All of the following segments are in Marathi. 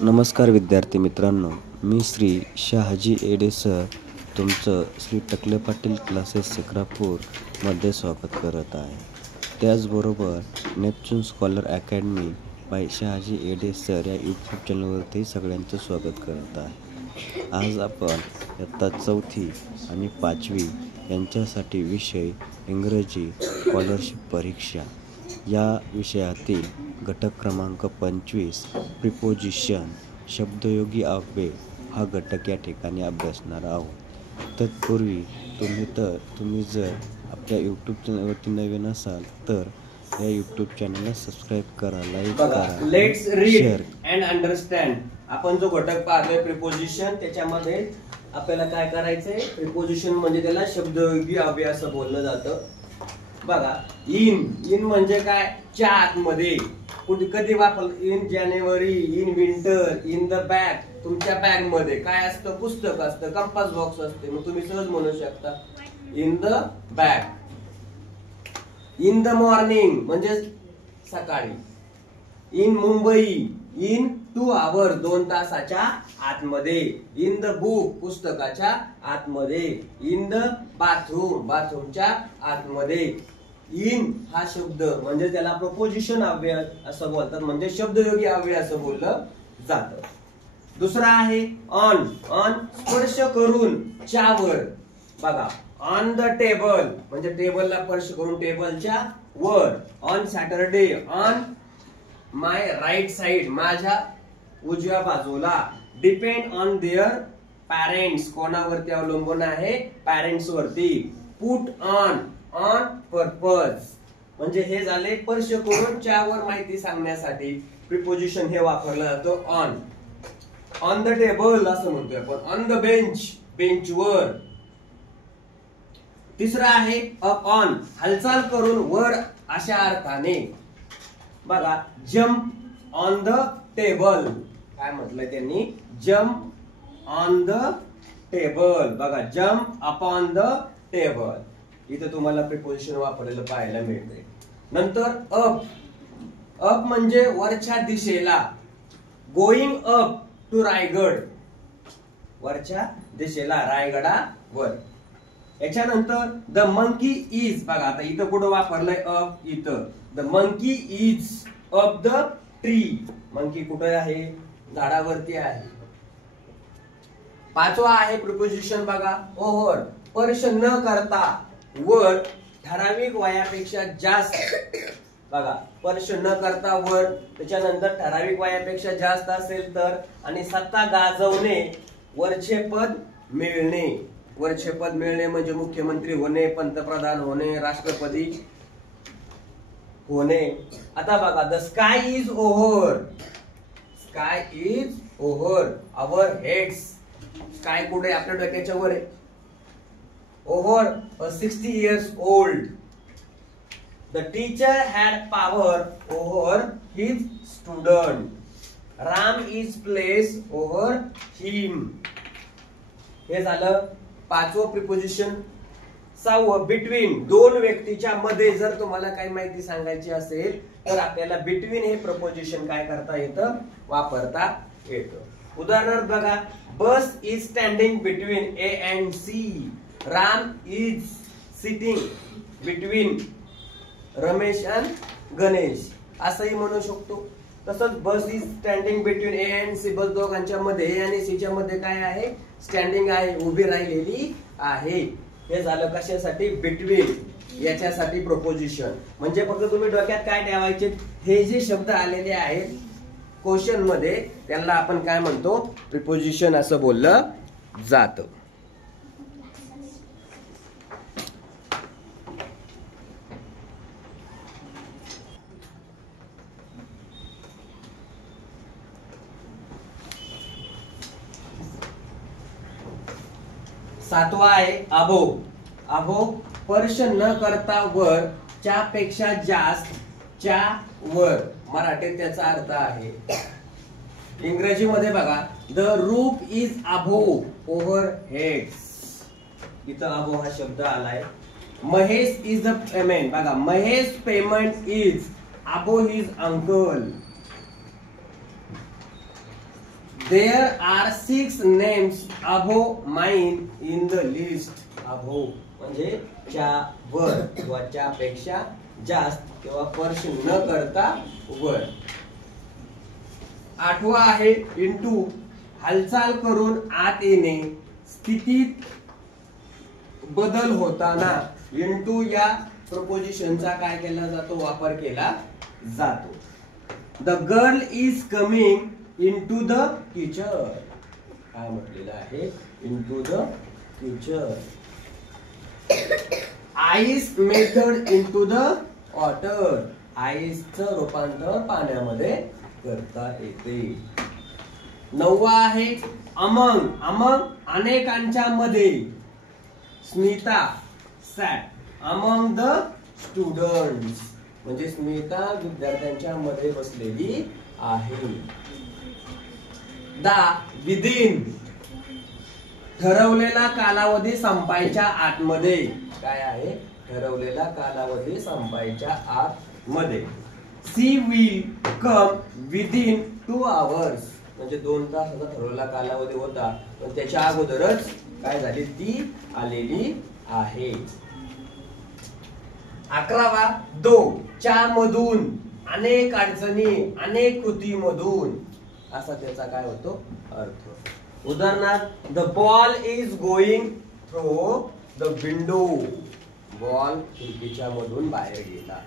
नमस्कार विद्यार्थी मित्रांनो, मी श्री शहाजी एडे सर तुमचं श्री टकले पाटील क्लासेस शिक्रापूरमध्ये स्वागत करत आहे. त्याचबरोबर Neptune scholar academy by Shahaji Ade sir या यूट्यूब चॅनलवरती सगळ्यांचं स्वागत करत आहे. आज आपण इयत्ता 4थी आणि 5वी यांच्यासाठी विषय इंग्रजी स्कॉलरशिप परीक्षा या विषयातील घटक क्रमांक 25 प्रिपोजिशन शब्दयोगी अव्यय हा घटक या ठिकाणी अभ्यासणार आहोत. तत्पूर्वी तुम्ही जर आपल्या यूट्यूब चॅनलवरती नवीन असाल तर या यूट्यूब चॅनलला सबस्क्राईब करा, लाईक करा, let's read share and understand. आपण जो घटक पाहतोय प्रिपोजिशन, त्याच्यामध्ये आपल्याला काय करायचंय? प्रिपोजिशन म्हणजे त्याला शब्दयोगी अव्यय असं बोललं जातं. बघा, इन म्हणजे काय? च्या आतमध्ये. कधी वापर? In January, in winter, in the bag. तुमच्या बॅग मध्ये काय असतं? पुस्तक असतं, कंपास बॉक्स असते. मग तुम्ही सहज म्हणू शकता in the bag. In the morning म्हणजे सकाळी. इन मुंबई, इन 2 hours 2 तासाच्या आतमध्ये. इन द बुक पुस्तकाच्या आतमध्ये. इन द बाथरूम बाथरूमच्या आतमध्ये. इन हा शब्द म्हणजे त्याला प्रपोजिशन अव्यय असं बोलतात, म्हणजे शब्दयोगी अव्यय असं बोललं जातं. दुसरा आहे ऑन. ऑन स्पर्श करून, च्यावर. बघा, ऑन द टेबल म्हणजे टेबलला स्पर्श करून, टेबलच्या वर. On Saturday, on my right side माझ्या उजव्या बाजूला. डिपेंड ऑन देअर पॅरेंट्स कोणावरती अवलंबून आहे? पॅरेंट्स वरती. पुट ऑन, ऑन पर्पज म्हणजे हे झाले स्पर्श करून च्यावर माहिती सांगण्यासाठी प्रिपोजिशन हे वापरलं जातं ऑन. ऑन द टेबल असं म्हणतोय आपण. ऑन द बेंच बेंचवर. तिसरा आहे अप ऑन हालचाल करून, वर अशा अर्थाने. बघा, जम्प ऑन द टेबल. काय म्हटलंय त्यांनी? Jump on the table. बघा, जम्प अपॉन द टेबल. इथं तुम्हाला प्रिपोजिशन वापरलेलं पाहायला मिळते. नंतर अप. अप म्हणजे वरच्या दिशेला. Going up to Raigad. वरच्या दिशेला, रायगडावर. याच्यानंतर द मंकी इज. बघा, आता इथं कुठं वापरलंय अप? इथं. The monkey is up the tree. Monkey कुठे आहे? झाडावरती आहे. पाचवा आहे प्रिपोजिशन बघा ओव्हर. स्पर्श न करता, वर, ठराविक वयापेक्षा जास्त. बघा, स्पर्श न करता वर, त्याच्यानंतर ठराविक वयापेक्षा जास्त असेल तर, आणि सत्ता गाजवणे, वरचे पद मिळणे. वरचे पद मिळणे म्हणजे मुख्यमंत्री होणे, पंतप्रधान होणे, राष्ट्रपती होणे. आता बघा, the sky is over. Sky is over our heads. Sky कुठे? आपल्या डोक्याच्या वर आहे. Over a 60 years old. The teacher had power over his student. Ram is placed over him. हे झालं पाचवं प्रिपोजिशन. सहावं बिटवीन. दोन व्यक्तीच्या मध्ये जर तुम्हाला काही माहिती सांगायची असेल तर आपल्याला बिटवीन हे प्रपोजिशन काय करता येतं? वापरता येतं. उदाहरणार्थ बघा, bus is standing between A and C. Ram is sitting between Ramesh and Ganesh असंही म्हणू शकतो. तसंच bus is standing between A and C. Bus दोघांच्या मध्ये, आणि सी च्या मध्ये काय आहे? स्टँडिंग आहे, उभी राहिलेली आहे. हे झालं कशासाठी? बिटवीन. याच्यासाठी प्रपोजिशन. म्हणजे फक्त तुम्ही डोक्यात काय ठेवायचे? हे जे शब्द आलेले आहेत क्वेश्चन मध्ये, त्यांना आपण काय म्हणतो? प्रिपोजिशन असं बोललं जातं. सातवा आहे अबो. अबो स्पर्श न करता, वर, च्यापेक्षा जास्त, च्या वर. मराठीत त्याचा अर्थ आहे. इंग्रजीमध्ये बघा, the roof is above over heads. इथं अबो हा शब्द आलाय. Mahesh is the payment. बघा, Mahesh payment is above his uncle. There are 6 names above mine in the list. Above म्हणजे च्या वर किंवा च्या पेक्षा जास्त किंवा स्पर्श न करता वर. 8वा आहे इंटू हालचाल करून आत येणे, स्थितीत बदल होताना. इंटू या प्रपोजिशनचा काय केला जातो, वापर केला जातो. The girl is coming into the future. काय म्हटलेलं आहे, into the future. Ice melted into the water. Ice च रूपांतर पाण्यामध्ये करता येते. 9वा आहे among. among अनेकांच्या मध्ये. Smita sat among the students. म्हणजे स्मिता विद्यार्थ्यांच्या मध्ये बसलेली आहे. विदिन ठरवलेला कालावधी संपायच्या आतमध्ये. काय आहे, ठरवलेला कालावधी संपायच्या आतमध्ये. She will come within 2 hours. म्हणजे 2 तासाचा ठरवलेला कालावधी होता, पण त्याच्या अगोदरच काय झाली, ती आलेली आहे. 11वा दो च्या मधून, अनेक अडचणी, अनेक कृतीमधून, असा त्याचा काय होतो अर्थ. उदाहरणार्थ the ball is going through the window. Ball खिडकीच्या मधून बाहेर गेला.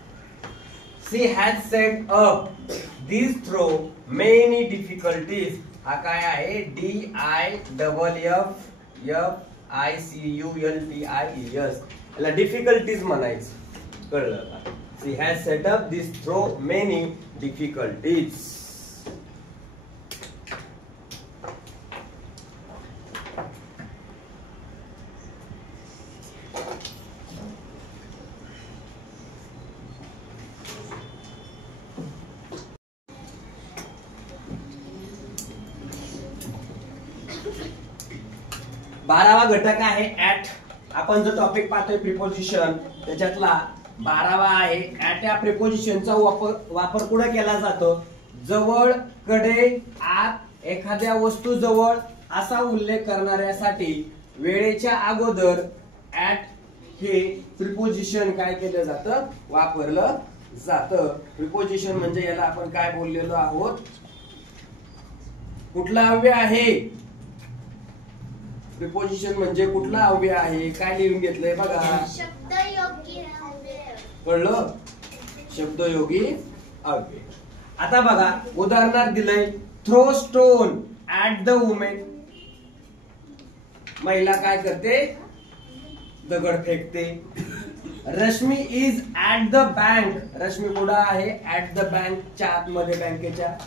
She has set up this through many difficulties. हा काय आहे, DIFFICULTIES. याला डिफिकल्टीज म्हणायचं, कळलं का. She has set up this through many difficulties. बारावा घटक आहे ऍट. आपण जो टॉपिक पाहतोय प्रिपोजिशन, त्याच्यातला 12वा आहे ऍट. या प्रिपोजिशनचा वापर कुठे केला जातो, जवळ, कडे, आत, एखाद्या वस्तू जवळ असा उल्लेख करणाऱ्यासाठी वेळेच्या अगोदर ऍट हे प्रिपोजिशन काय केलं जातं, वापरलं जातं. प्रिपोजिशन म्हणजे याला आपण काय बोललेलो आहोत, कुठला अव्यय आहे. प्रिपोजिशन म्हणजे कुठला अव्यय आहे, काय लिहून घेतलंय बघा, शब्दयोगी अव्यय. कळलं, शब्दयोगी अव्यय. आता बघा उदाहरणार्थ दिलंय, throw stone at the women. महिला काय करते, दगड फेकते. Rashmi is at the bank. Rashmi कुठं आहे, ऍट द बँक, च्या आतमध्ये, बँकेच्या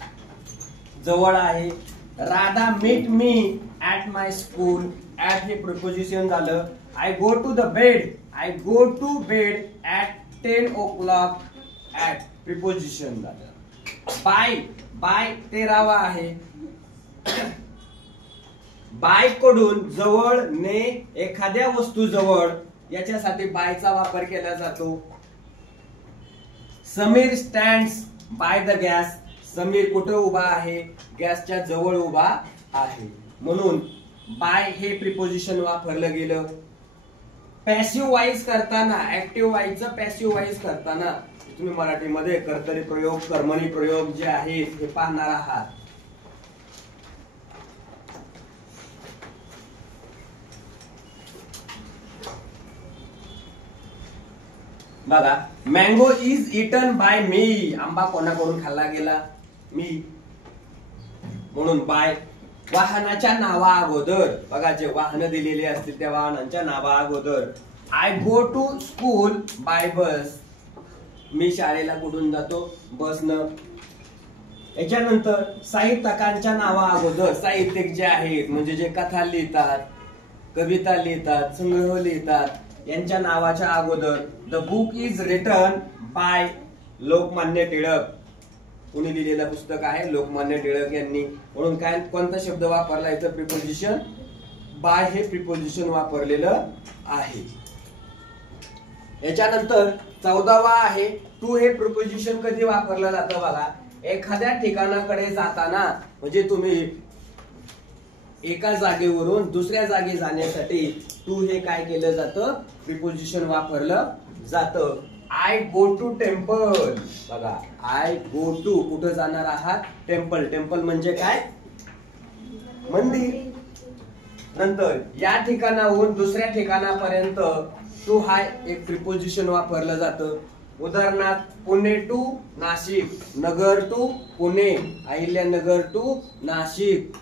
जवळ आहे. Radha meet me at my school. At हे प्रिपोजिशन झालं. I go to the bed. I go to bed at 10 o'clock. At preposition झालं. बाय, बाय 13वा आहे. बाय कडून जवळ, ने, एखाद्या वस्तू जवळ, याच्यासाठी बायचा वापर केला जातो. Sameer stands by the gas. Sameer कुठे उभा आहे, गॅसच्या जवळ उभा आहे. म्हणून बाय हे प्रिपोजिशन वापरलं गेलं. पॅसिव्ह वाईज करताना, ऍक्टिव्ह वाईजचं पॅसिव्ह वाईज करताना तुम्ही मराठीमध्ये कर्तरी प्रयोग, कर्मणी प्रयोग जे आहेत हे पाहणार आहात. बघा, मँगो इज इटन बाय मी. आंबा कोणाकडून खाल्ला गेला, मी. म्हणून बाय. वाहनाच्या नावा अगोदर, बघा जे वाहन दिलेले असतील त्या वाहनांच्या नावा अगोदर. I go to school by bus. मी शाळेला कुठून जातो, बसनं. याच्यानंतर साहित्यकांच्या नावा अगोदर, साहित्यिक जे आहेत म्हणजे जे कथा लिहितात, कविता लिहितात, संग्रह लिहितात, यांच्या नावाच्या अगोदर. The book is written by Lokmanya Tilak. कोणी लिहिलेलं पुस्तक आहे, लोकमान्य टिळक यांनी. म्हणून काय, कोणता शब्द वापरला इथं, प्रिपोजिशन बाय हे प्रिपोजिशन वापरलेलं आहे. याच्यानंतर 14वा आहे टू. हे प्रिपोजिशन कधी वापरलं जातं बघा, एखाद्या ठिकाणाकडे जाताना. म्हणजे तुम्ही एका जागेवरून दुसऱ्या जागी जाण्यासाठी टू हे काय केलं जातं, प्रिपोजिशन वापरलं जातं. I go to temple. बघा, आय गो टू कुठं जाणार आहात, टेम्पल. टेम्पल म्हणजे काय, मंदिर. नंतर या ठिकाणाहून दुसऱ्या ठिकाणापर्यंत टू हा एक प्रिपोजिशन वापरलं जातं. उदाहरणार्थ Pune to Nashik, Nagar to Pune, Ahilyanagar to Nashik.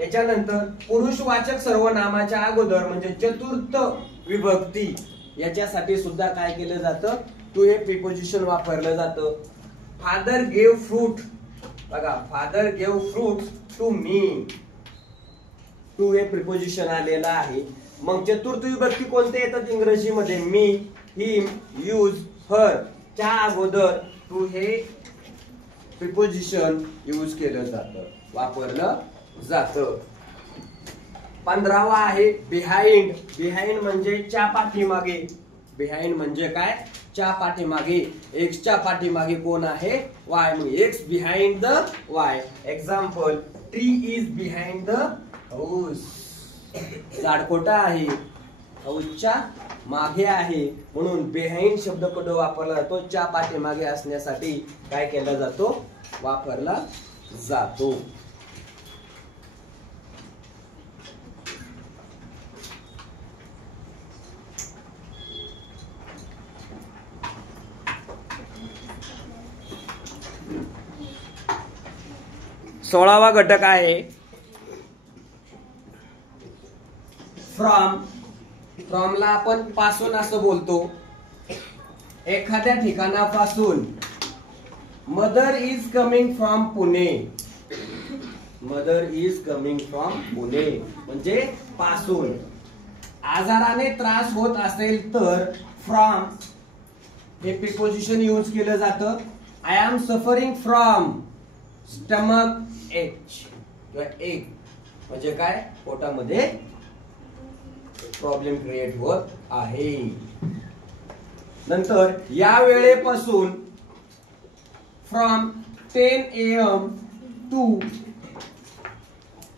याच्यानंतर पुरुषवाचक सर्वनामाच्या अगोदर म्हणजे चतुर्थ विभक्ती याच्यासाठी सुद्धा काय केलं जातं, टू हे प्रिपोजिशन वापरलं जातं. Father gave fruit. बघा, father gave fruit to me. To हे प्रिपोजिशन आलेलं आहे. मग चतुर्थ विभक्ती कोणते येतात इंग्रजीमध्ये, मी, हिम, यूज, हर च्या अगोदर टू हे प्रिपोजिशन यूज केलं जातं, वापरलं जातं. 15वा आहे बिहाइंड. बिहाइंड म्हणजे च्या पाठीमागे. बिहाइंड म्हणजे काय, च्या पाठीमागे. एक्सच्या पाठीमागे कोण आहे, वाय. मग x behind the Y. Example, tree is behind the house. झाड कोठं आहे, हाऊसच्या मागे आहे. म्हणून बिहाइंड शब्द कुठं वापरला जातो, च्या पाठीमागे असण्यासाठी काय केला जातो, वापरला जातो. सोळावा घटक आहे फ्रॉम. फ्रॉमला आपण पासून असं बोलतो. एखाद्या ठिकाणापासून. Mother is coming from Pune. Mother is coming from Pune म्हणजे पासून. आजाराने त्रास होत असेल तर फ्रॉम हे प्रिपोजिशन यूज केलं जातं. I am suffering from stomach H किंवा एक म्हणजे काय, पोटामध्ये प्रॉब्लेम क्रिएट होत आहे. नंतर या वेळेपासून फ्रॉम 10 AM टू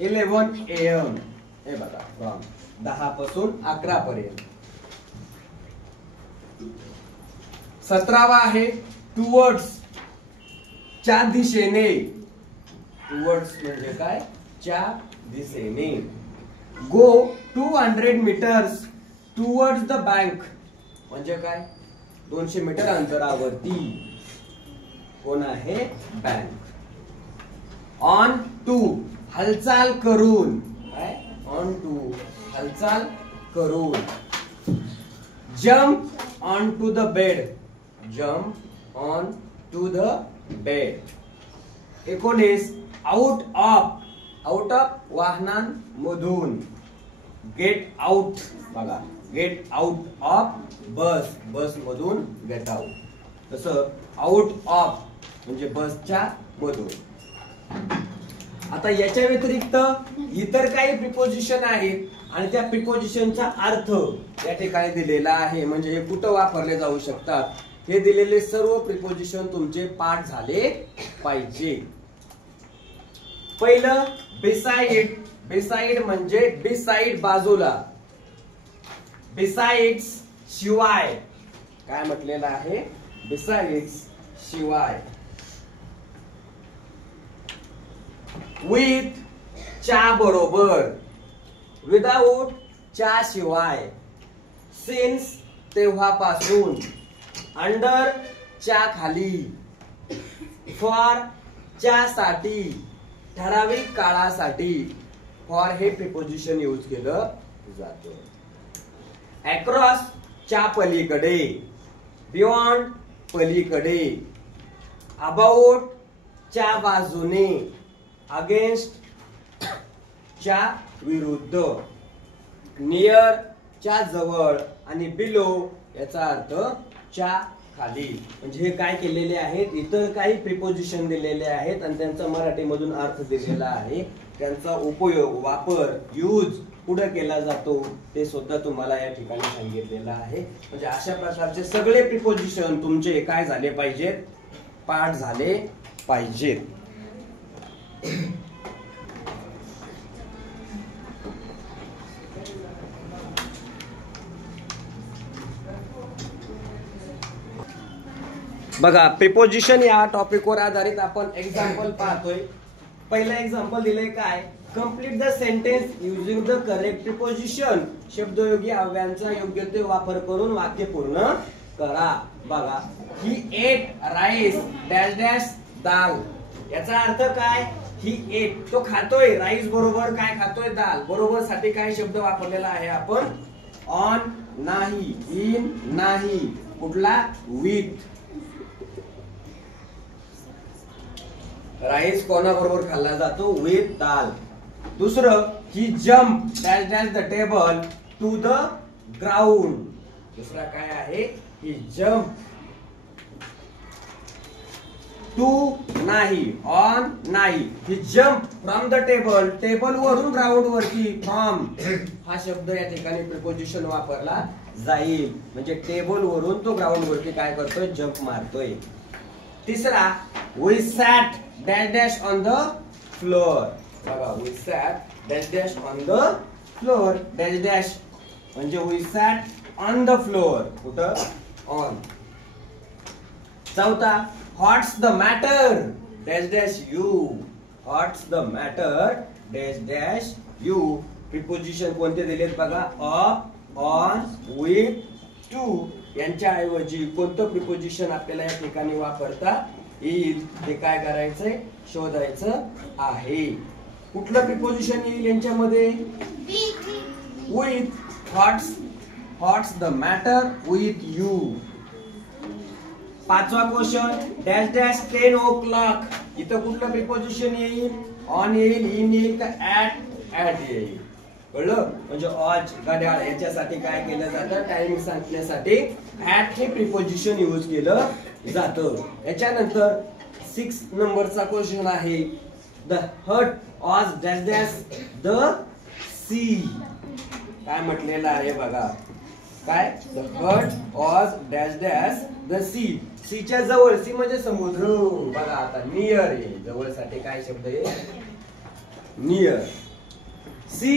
11 AM. हे बघा, फ्रॉम 10 पासून 11 पर्यंत. 17वा आहे टुवर्ड्स. च्या दिशेने. टुवर्ड्स म्हणजे काय, च्या दिशेने. गो 200 meters टुवर्ड्स द बँक म्हणजे काय, 200 मीटर अंतरावरती कोण आहे, बँक. ऑन टू हालचाल करून. काय, ऑन टू हालचाल करून. Jump on to the bed. Jump on to the bed. 19 out of. Out of वाहनांमधून. Get out. बघा, get out of bus. Bus मधून गेट आउट. तसं आउट ऑफ म्हणजे बसच्या मधून. आता याच्या व्यतिरिक्त इतर काही प्रिपोजिशन आहेत आणि त्या प्रिपोजिशनचा अर्थ या ठिकाणी दिलेला आहे. म्हणजे हे कुठं वापरले जाऊ शकतात हे दिलेले सर्व प्रिपोजिशन तुमचे पाठ झाले पाहिजे. पहिलं बिसाइड. बिसाइड म्हणजे बिसाइड बाजूला. बिसाइड्स शिवाय. काय म्हटलेलं आहे, बिसाइड्स शिवाय. विथ च्या बरोबर. विदाउट च्या शिवाय. सिन्स तेव्हापासून. अंडर च्या खाली. फॉर च्या साठी. ठराविक काळासाठी. फॉर हे प्रिपोजिशन यूज केलं जातं. अक्रॉस च्या पलीकडे. बियॉन्ड पलीकडे. अबाउट च्या बाजूने. अगेन्स्ट च्या विरुद्ध. नियर च्या जवळ आणि बिलो याचा अर्थ च्या खाली. म्हणजे हे काय केलेले आहेत, इतर काही प्रिपोजिशन दिलेले आहेत आणि त्यांचा मराठीमधून अर्थ दिलेला आहे. त्यांचा उपयोग, वापर, यूज पुढे केला जातो ते सुद्धा तुम्हाला या ठिकाणी सांगितलेलं आहे. म्हणजे अशा प्रकारचे सगळे प्रिपोजिशन तुमचे काय झाले पाहिजेत, पाठ झाले पाहिजेत. बघा प्रिपोजिशन या टॉपिकवर आधारित आपण एक्झाम्पल पाहतोय. पहिलं एक्झाम्पल दिलंय काय, complete the sentence using the correct preposition. शब्दयोगी अव्ययांचा योग्य ते वापर करून वाक्य पूर्ण करा. बघा, he ate rice dash dash dal. याचा अर्थ काय, ही एट तो खातोय राईस बरोबर काय खातोय, दाल बरोबर साठी काय शब्द वापरलेला आहे आपण, ऑन नाही, इन नाही, कुठला, विथ. राईस कोणाबरोबर खाल्ला जातो, विथ दाल. दुसरं, he jump dash dash the table to the ground. दुसरा काय आहे, ही जम्प टू नाही, ऑन नाही, he jump from the table, table वरून ग्राउंड वरती, फ्रॉम हा शब्द या ठिकाणी प्रिपोजिशन वापरला जाईल. म्हणजे टेबल वरून तो ग्राउंड वरती काय करतोय, जम्प मारतोय. तिसरा, we sat dash dash on the floor. बघा, we sat dash dash on the floor, dash dash म्हणजे we sat on the floor, कुठं, ऑन. चौथा, what's the matter dash dash you. What's the matter dash dash you. Preposition कोणते दिलेत बघा, ऑफ, ऑन, विथ, टू यांच्या ऐवजी कोणतं प्रिपोजिशन आपल्याला या ठिकाणी वापरता येईल ते काय करायचंय, शोधायचं आहे. कुठलं प्रिपोजिशन येईल यांच्यामध्ये, with. What's the matter with you. पाचवा क्वेश्चन, डॅश डॅश 10 o'clock. इथं कुठलं प्रिपोजिशन येईल, ऑन येईल, इन येईल का ऍट येईल, कळलं. म्हणजे ऑज, घड्याळ याच्यासाठी काय केलं जातं, टाइमिंग सांगण्यासाठी ऍट हे प्रिपोजिशन यूज केलं जातं. याच्यानंतर 6 नंबरचा क्वेश्चन आहे, the hut was dash dash the sea. काय म्हटलेलं आहे बघा, काय, the hut was dash dash the sea. सीच्या जवळ, सी म्हणजे समुद्र. बघा आता नियर आहे, जवळसाठी काय शब्द आहे, near. She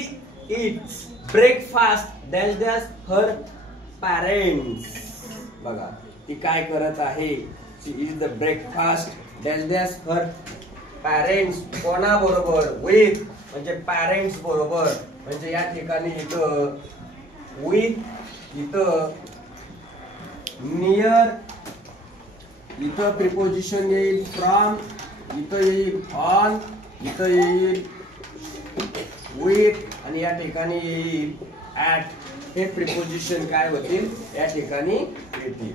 eats breakfast dash dash her parents. बघा, ती काय करत आहे, she is the breakfast dash dash her parents. कोणा बरोबर, विथ म्हणजे पॅरेंट्स बरोबर. म्हणजे या ठिकाणी इथं विथ, इथं नियर, इथं प्रिपोजिशन येईल फ्रॉम, इथं येईल ऑन, इथं येईल विथ आणि या ठिकाणी येईल ऍट. हे प्रिपोजिशन काय होतील या ठिकाणी येतील.